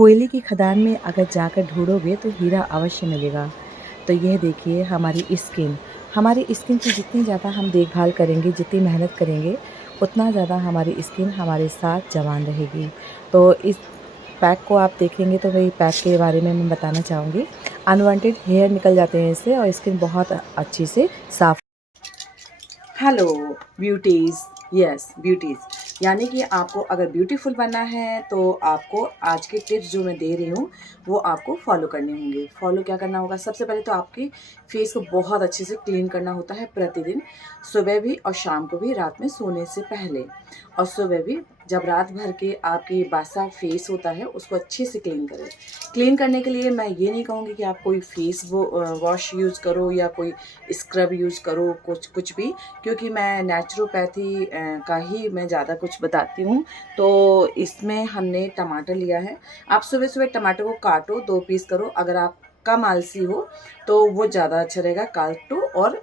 कोयले की खदान में अगर जाकर ढूँढोगे तो हीरा अवश्य मिलेगा। तो यह देखिए हमारी स्किन की जितनी ज़्यादा हम देखभाल करेंगे, जितनी मेहनत करेंगे, उतना ज़्यादा हमारी स्किन हमारे साथ जवान रहेगी। तो इस पैक को आप देखेंगे तो वही पैक के बारे में मैं बताना चाहूँगी। अनवांटेड हेयर निकल जाते हैं इससे और स्किन बहुत अच्छी से साफ। हेलो ब्यूटीज़, यस ब्यूटीज़, यानी कि आपको अगर ब्यूटीफुल बनना है तो आपको आज के टिप्स जो मैं दे रही हूँ वो आपको फॉलो करने होंगे। फॉलो क्या करना होगा, सबसे पहले तो आपकी फेस को बहुत अच्छे से क्लीन करना होता है प्रतिदिन, सुबह भी और शाम को भी, रात में सोने से पहले और सुबह भी। जब रात भर के आपकी बासा फेस होता है उसको अच्छे से क्लीन करें। क्लीन करने के लिए मैं ये नहीं कहूँगी कि आप कोई फेस वॉश यूज़ करो या कोई स्क्रब यूज़ करो, कुछ कुछ भी, क्योंकि मैं नेचुरोपैथी का ही मैं ज़्यादा कुछ बताती हूँ। तो इसमें हमने टमाटर लिया है। आप सुबह-सुबह टमाटर को काटो, 2 पीस करो। अगर आप कम आलसी हो तो वो ज़्यादा अच्छा रहेगा। काटो और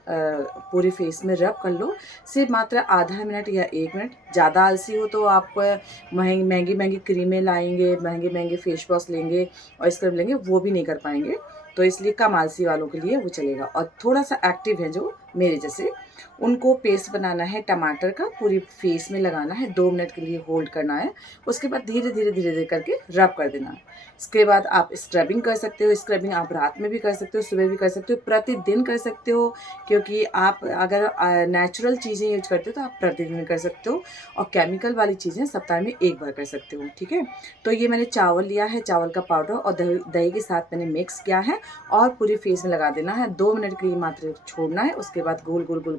पूरे फेस में रब कर लो, सिर्फ मात्र आधा मिनट या 1 मिनट। ज़्यादा आलसी हो तो आप महँगी-महँगी क्रीमें लाएँगे, महँगे-महँगे फेस वॉश लेंगे और स्क्रब लेंगे, वो भी नहीं कर पाएँगे। तो इसलिए कम आलसी वालों के लिए वो चलेगा। और थोड़ा-सा एक्टिव हैं जो मेरे जैसे, उनको पेस्ट बनाना है टमाटर का, पूरी फेस में लगाना है, 2 मिनट के लिए होल्ड करना है। उसके बाद धीरे-धीरे करके रब कर देना है। इसके बाद आप स्क्रबिंग कर सकते हो। स्क्रबिंग आप रात में भी कर सकते हो, सुबह भी कर सकते हो, प्रतिदिन कर सकते हो, क्योंकि आप अगर नेचुरल चीज़ें यूज़ करते हो तो आप प्रतिदिन कर सकते हो और केमिकल वाली चीज़ें सप्ताह में 1 बार कर सकते हो, ठीक है? तो ये मैंने चावल लिया है, चावल का पाउडर और दही दही के साथ मैंने मिक्स किया है और पूरी फेस में लगा देना है। 2 मिनट के लिए मात्र छोड़ना है। उसके बाद गोल-गोल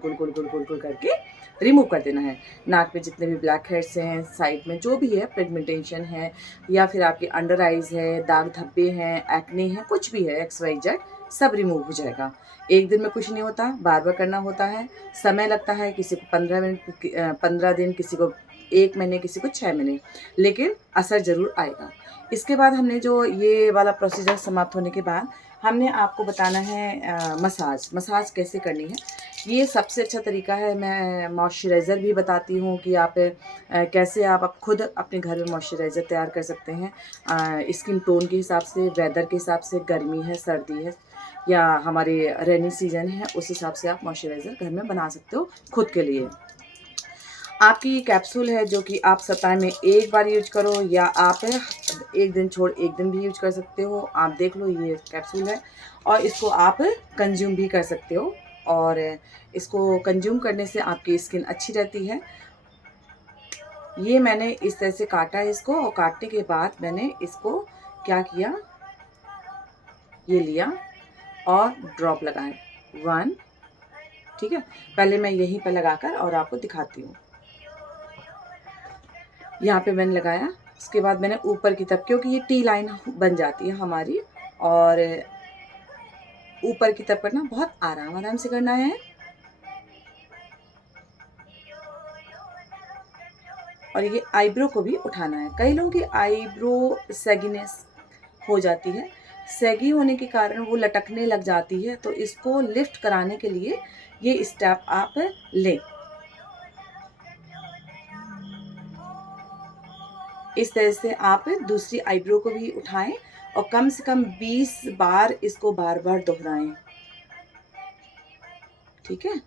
करके रिमूव कर देना है। नाक पे जितने भी ब्लैक हेड्स हैं, साइड में जो भी है, पिगमेंटेशन है या फिर आपके अंडर आइज़ है, दाग धब्बे हैं, एक्ने है, कुछ भी है, एक्स वाई जेड, सब रिमूव हो जाएगा। एक दिन में कुछ नहीं होता, बार-बार करना होता है। समय लगता है, किसी को 15 मिनट 15 दिन, किसी को 1 महीने, किसी को 6 महीने, लेकिन असर ज़रूर आएगा। इसके बाद हमने जो ये वाला प्रोसीजर समाप्त होने के बाद हमने आपको बताना है मसाज कैसे करनी है। ये सबसे अच्छा तरीका है। मैं मॉइस्चराइज़र भी बताती हूँ कि आप कैसे आप खुद अपने घर में मॉइस्चराइज़र तैयार कर सकते हैं। स्किन टोन के हिसाब से, वेदर के हिसाब से, गर्मी है, सर्दी है या हमारे रेनी सीज़न है, उस हिसाब से आप मॉइस्चराइज़र घर में बना सकते हो खुद के लिए। आपकी ये कैप्सूल है जो कि आप सप्ताह में 1 बार यूज़ करो या आप 1 दिन छोड़ 1 दिन भी यूज़ कर सकते हो। आप देख लो, ये कैप्सूल है और इसको आप कंज़्यूम भी कर सकते हो और इसको कंज़्यूम करने से आपकी स्किन अच्छी रहती है। ये मैंने इस तरह से काटा है इसको और काटने के बाद मैंने इसको क्या किया, ये लिया और ड्रॉप लगाए 1, ठीक है? पहले मैं यहीं पे लगाकर और आपको दिखाती हूँ। यहाँ पे मैंने लगाया, उसके बाद मैंने ऊपर की तरफ, क्योंकि ये टी लाइन बन जाती है हमारी, और ऊपर की तरफ करना, बहुत आराम-आराम से करना है। और ये आईब्रो को भी उठाना है। कई लोगों की आईब्रो सैगीनेस हो जाती है। सैगी होने के कारण वो लटकने लग जाती है, तो इसको लिफ्ट कराने के लिए ये स्टेप आप लें। इस तरह से आप दूसरी आईब्रो को भी उठाएँ और कम से कम 20 बार इसको बार-बार दोहराएँ, ठीक है?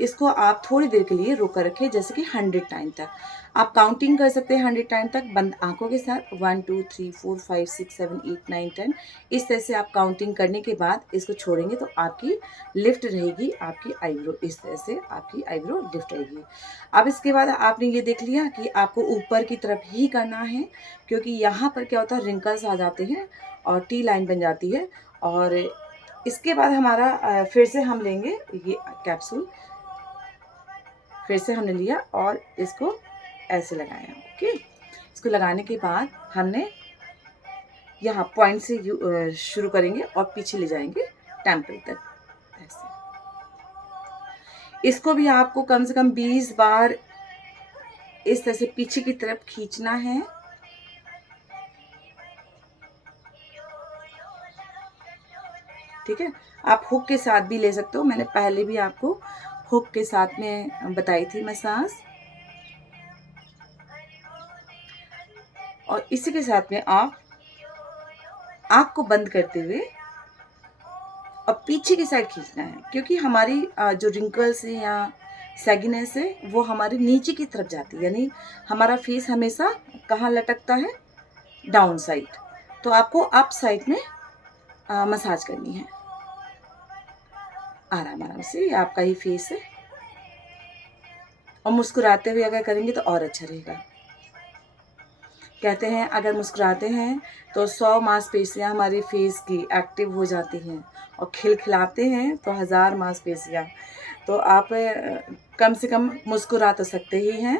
इसको आप थोड़ी देर के लिए रोक कर रखें, जैसे कि 100 टाइम तक। आप काउंटिंग कर सकते हैं 100 टाइम तक बंद आँखों के साथ, 1 2 3 4 5 6 7 8 9 10। इस तरह से आप काउंटिंग करने के बाद इसको छोड़ेंगे तो आपकी लिफ्ट रहेगी आपकी आईब्रो, इस तरह से आपकी आईब्रो लिफ्ट रहेगी। अब इसके बाद आपने ये देख लिया कि आपको ऊपर की तरफ ही करना है, क्योंकि यहाँ पर क्या होता है, रिंकल्स आ जाते हैं और टी लाइन बन जाती है। और इसके बाद हमारा फिर से हम लेंगे ये कैप्सूल, फिर से हमने लिया और इसको ऐसे लगाया, ओके। इसको लगाने के बाद हमने यहाँ पॉइंट से शुरू करेंगे और पीछे ले जाएंगे टेम्पल तक, ऐसे। इसको भी आपको कम से कम 20 बार इस तरह से पीछे की तरफ खींचना है। ठीक है, आप हुक के साथ भी ले सकते हो, मैंने पहले भी आपको हुक के साथ में बताई थी मसाज। और इसी के साथ में आप आँख को बंद करते हुए और पीछे की साइड खींचना है, क्योंकि हमारी जो रिंकल्स है या सैगिनेस है वो हमारी नीचे की तरफ जाती है, यानी हमारा फेस हमेशा कहाँ लटकता है, डाउन साइड। तो आपको अप साइड में मसाज करनी है आराम आराम से। ये आपका ही फेस है, और मुस्कुराते हुए अगर करेंगे तो और अच्छा रहेगा। कहते हैं अगर मुस्कुराते हैं तो 100 मांसपेशियाँ हमारे फेस की एक्टिव हो जाती हैं, और खिलखिलाते हैं तो 1000 मांसपेशियाँ। तो आप कम से कम मुस्कुरा तो सकते ही हैं,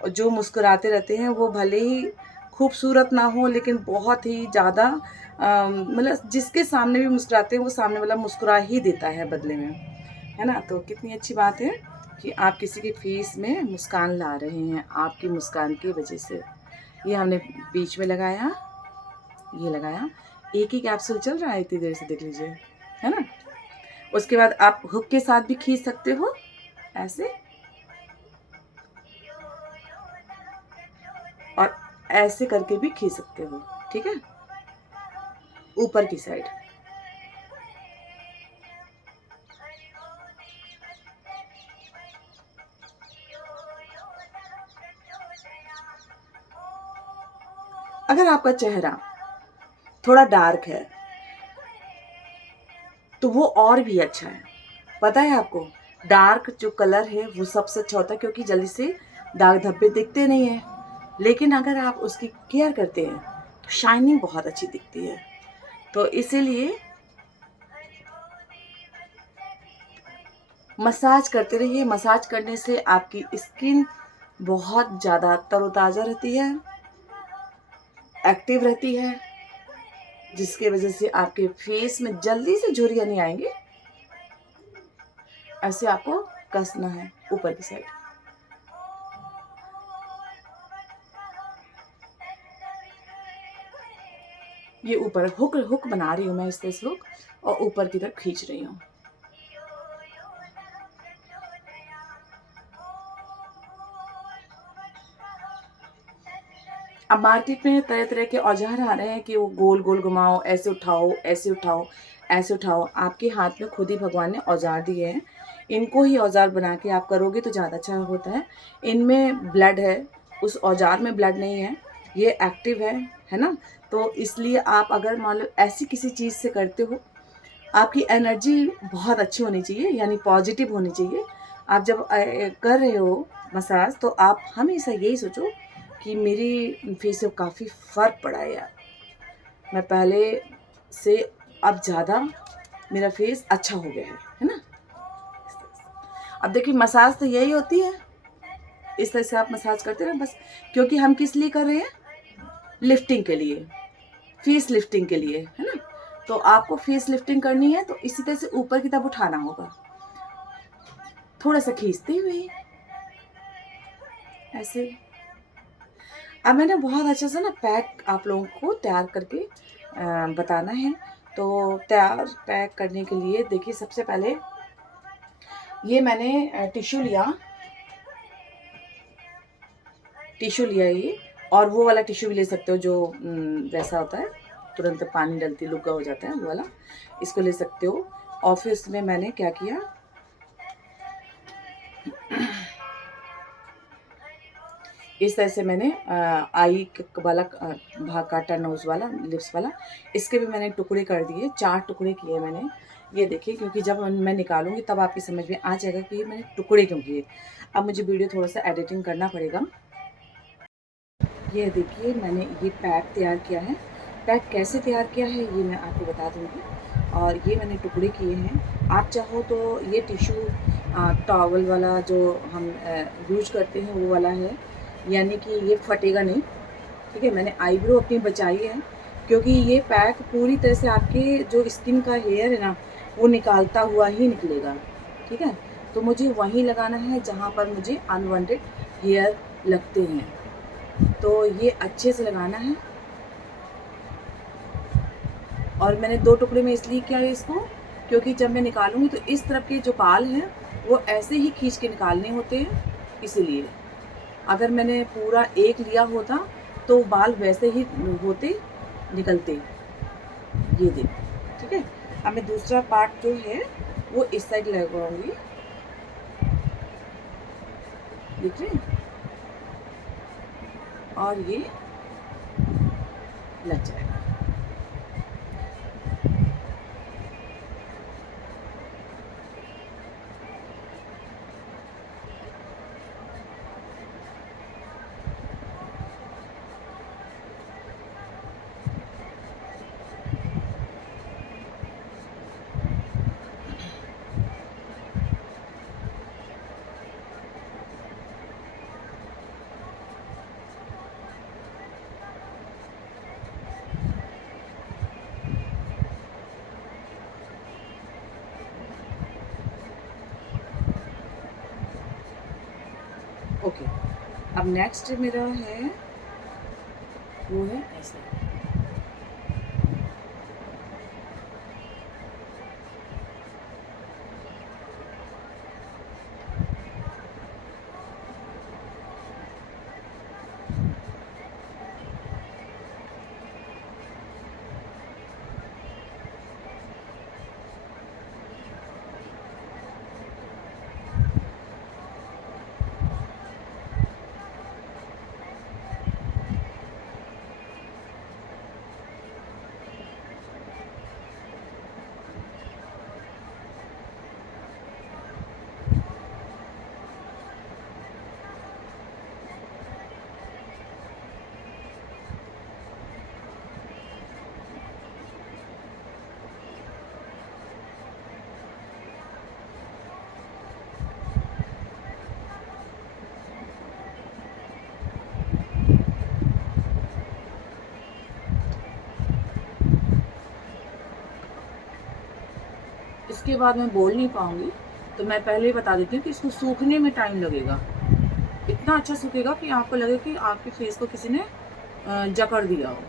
और जो मुस्कुराते रहते हैं वो भले ही खूबसूरत ना हो, लेकिन बहुत ही ज़्यादा मतलब जिसके सामने भी मुस्कुराते हैं वो सामने वाला मुस्कुरा ही देता है बदले में, है ना। तो कितनी अच्छी बात है कि आप किसी के फेस में मुस्कान ला रहे हैं आपकी मुस्कान की वजह से। ये हमने बीच में लगाया, ये लगाया, एक ही कैप्सूल चल रहा है इतनी देर से, देख लीजिए, है ना। उसके बाद आप हुक के साथ भी खींच सकते हो, ऐसे, और ऐसे करके भी खींच सकते हो, ठीक है, ऊपर की साइड। अगर आपका चेहरा थोड़ा डार्क है तो वो और भी अच्छा है। पता है आपको, डार्क जो कलर है वो सबसे अच्छा होता है, क्योंकि जल्दी से दाग धब्बे दिखते नहीं हैं। लेकिन अगर आप उसकी केयर करते हैं तो शाइनिंग बहुत अच्छी दिखती है। तो इसीलिए मसाज करते रहिए। मसाज करने से आपकी स्किन बहुत ज़्यादा तरोताज़ा रहती है, एक्टिव रहती है, जिसके वजह से आपके फेस में जल्दी से झुर्रियाँ नहीं आएंगे। ऐसे आपको कसना है ऊपर की साइड। ये ऊपर हुक हुक बना रही हूँ मैं, इस तरह से हुक, और ऊपर की तरफ खींच रही हूँ। अब मार्केट में तरह तरह के औजार आ रहे हैं कि वो गोल गोल घुमाओ, ऐसे उठाओ, ऐसे उठाओ, ऐसे उठाओ। आपके हाथ में खुद ही भगवान ने औजार दिए हैं, इनको ही औजार बना के आप करोगे तो ज़्यादा अच्छा होता है। इनमें ब्लड है, उस औजार में ब्लड नहीं है, ये एक्टिव है ना। तो इसलिए आप अगर मान लो ऐसी किसी चीज़ से करते हो, आपकी एनर्जी बहुत अच्छी होनी चाहिए, यानी पॉजिटिव होनी चाहिए। आप जब कर रहे हो मसाज तो आप हमेशा यही सोचो कि मेरी फेस में काफ़ी फ़र्क पड़ा है यार, मैं पहले से अब ज़्यादा मेरा फेस अच्छा हो गया है ना। अब देखिए मसाज तो यही होती है, इस तरह से आप मसाज करते रहें बस। क्योंकि हम किस लिए कर रहे हैं, लिफ्टिंग के लिए, फेस लिफ्टिंग के लिए, है ना। तो आपको फेस लिफ्टिंग करनी है तो इसी तरह से ऊपर की तरफ उठाना होगा, थोड़ा सा खींचते हुए ऐसे। अब मैंने बहुत अच्छे से ना पैक आप लोगों को तैयार करके बताना है। तो तैयार पैक करने के लिए देखिए, सबसे पहले ये मैंने टिश्यू लिया ये, और वो वाला टिश्यू भी ले सकते हो जो वैसा होता है, तुरंत पानी डलती लुग्गा हो जाता है वो वाला, इसको ले सकते हो। और फिर उसमें मैंने क्या किया, इस तरह से मैंने आई वाला भाग काटा, नोज़ वाला, लिप्स वाला, इसके भी मैंने टुकड़े कर दिए, 4 टुकड़े किए मैंने। ये देखिए, क्योंकि जब मैं निकालूंगी तब आपकी समझ में आ जाएगा कि मैंने टुकड़े क्यों किए। अब मुझे वीडियो थोड़ा सा एडिटिंग करना पड़ेगा। ये देखिए मैंने ये पैक तैयार किया है। पैक कैसे तैयार किया है ये मैं आपको बता दूँगी। और ये मैंने टुकड़े किए हैं। आप चाहो तो ये टिश्यू टॉवल वाला जो हम यूज करते हैं वो वाला है, यानी कि ये फटेगा नहीं, ठीक है। मैंने आईब्रो अपनी बचाई है, क्योंकि ये पैक पूरी तरह से आपके जो स्किन का हेयर है ना वो निकालता हुआ ही निकलेगा, ठीक है। तो मुझे वहीं लगाना है जहाँ पर मुझे अनवांटेड हेयर लगते हैं, तो ये अच्छे से लगाना है। और मैंने 2 टुकड़े में इसलिए किया है इसको, क्योंकि जब मैं निकालूंगी तो इस तरफ के जो बाल हैं वो ऐसे ही खींच के निकालने होते हैं, इसीलिए। अगर मैंने पूरा एक लिया होता तो बाल वैसे ही होते निकलते। ये देखो, ठीक है। अब मैं दूसरा पार्ट जो है वो इस साइड लगाऊंगी, देख रहे हैं, और ये लग जाएगा। ओके, अब नेक्स्ट मेरा है वो है ऐसा। इसके बाद मैं बोल नहीं पाऊंगी, तो मैं पहले ही बता देती हूँ कि इसको सूखने में टाइम लगेगा। इतना अच्छा सूखेगा कि आपको लगे कि आपके फेस को किसी ने जकड़ दिया हो।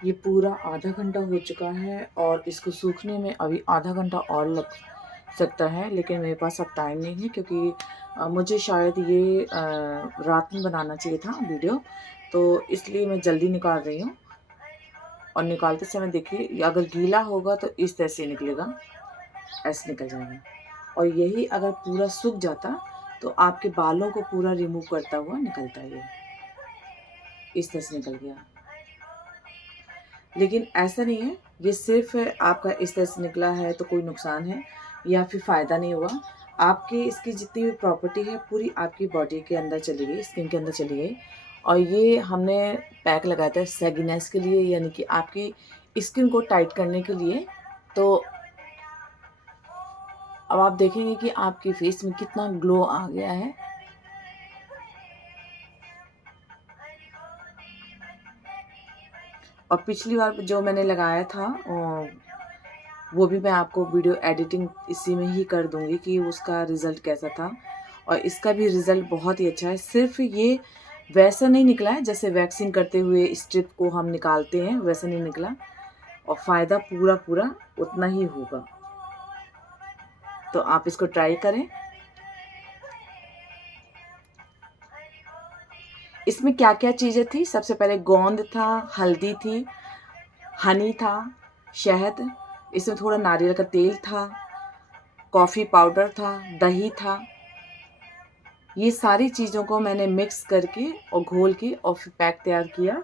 ये पूरा आधा घंटा हो चुका है और इसको सूखने में अभी आधा घंटा और लग सकता है, लेकिन मेरे पास अब टाइम नहीं है क्योंकि मुझे शायद ये रात में बनाना चाहिए था वीडियो, तो इसलिए मैं जल्दी निकाल रही हूँ। और निकालते समय देखिए, अगर गीला होगा तो इस तरह से निकलेगा, ऐसे निकल जाएगा। और यही अगर पूरा सूख जाता तो आपके बालों को पूरा रिमूव करता हुआ निकलता है। ये इस तरह से निकल गया। लेकिन ऐसा नहीं है ये सिर्फ आपका इस तरह से निकला है तो कोई नुकसान है या फिर फ़ायदा नहीं हुआ। आपकी इसकी जितनी भी प्रॉपर्टी है पूरी आपकी बॉडी के अंदर चली गई, स्किन के अंदर चली गई। और ये हमने पैक लगाया था सैगिनेस के लिए, यानी कि आपकी स्किन को टाइट करने के लिए। तो अब आप देखेंगे कि आपके फेस में कितना ग्लो आ गया है। और पिछली बार जो मैंने लगाया था वो भी मैं आपको वीडियो एडिटिंग इसी में ही कर दूंगी कि उसका रिज़ल्ट कैसा था। और इसका भी रिज़ल्ट बहुत ही अच्छा है। सिर्फ ये वैसा नहीं निकला है जैसे वैक्सिंग करते हुए स्ट्रिप को हम निकालते हैं, वैसा नहीं निकला। और फ़ायदा पूरा पूरा उतना ही होगा। तो आप इसको ट्राई करें। इसमें क्या क्या चीज़ें थी? सबसे पहले गोंद था, हल्दी थी, हनी था, शहद, इसमें थोड़ा नारियल का तेल था, कॉफ़ी पाउडर था, दही था। ये सारी चीज़ों को मैंने मिक्स करके और घोल के और फिर पैक तैयार किया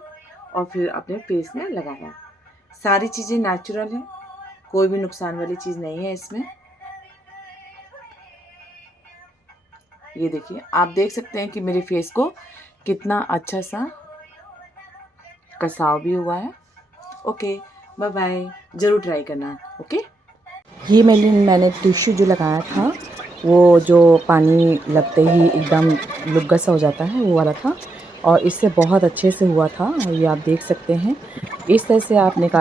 और फिर अपने फेस में लगाया। सारी चीज़ें नेचुरल हैं, कोई भी नुकसान वाली चीज़ नहीं है इसमें। ये देखिए, आप देख सकते हैं कि मेरे फेस को कितना अच्छा सा कसाव भी हुआ है। Okay, bye bye. ज़रूर ट्राई करना। ओके। ये मैंने टिश्यू जो लगाया था वो जो पानी लगते ही एकदम लुग्गा सा हो जाता है वो वाला था। और इससे बहुत अच्छे से हुआ था। और ये आप देख सकते हैं, इस तरह से आप निकाल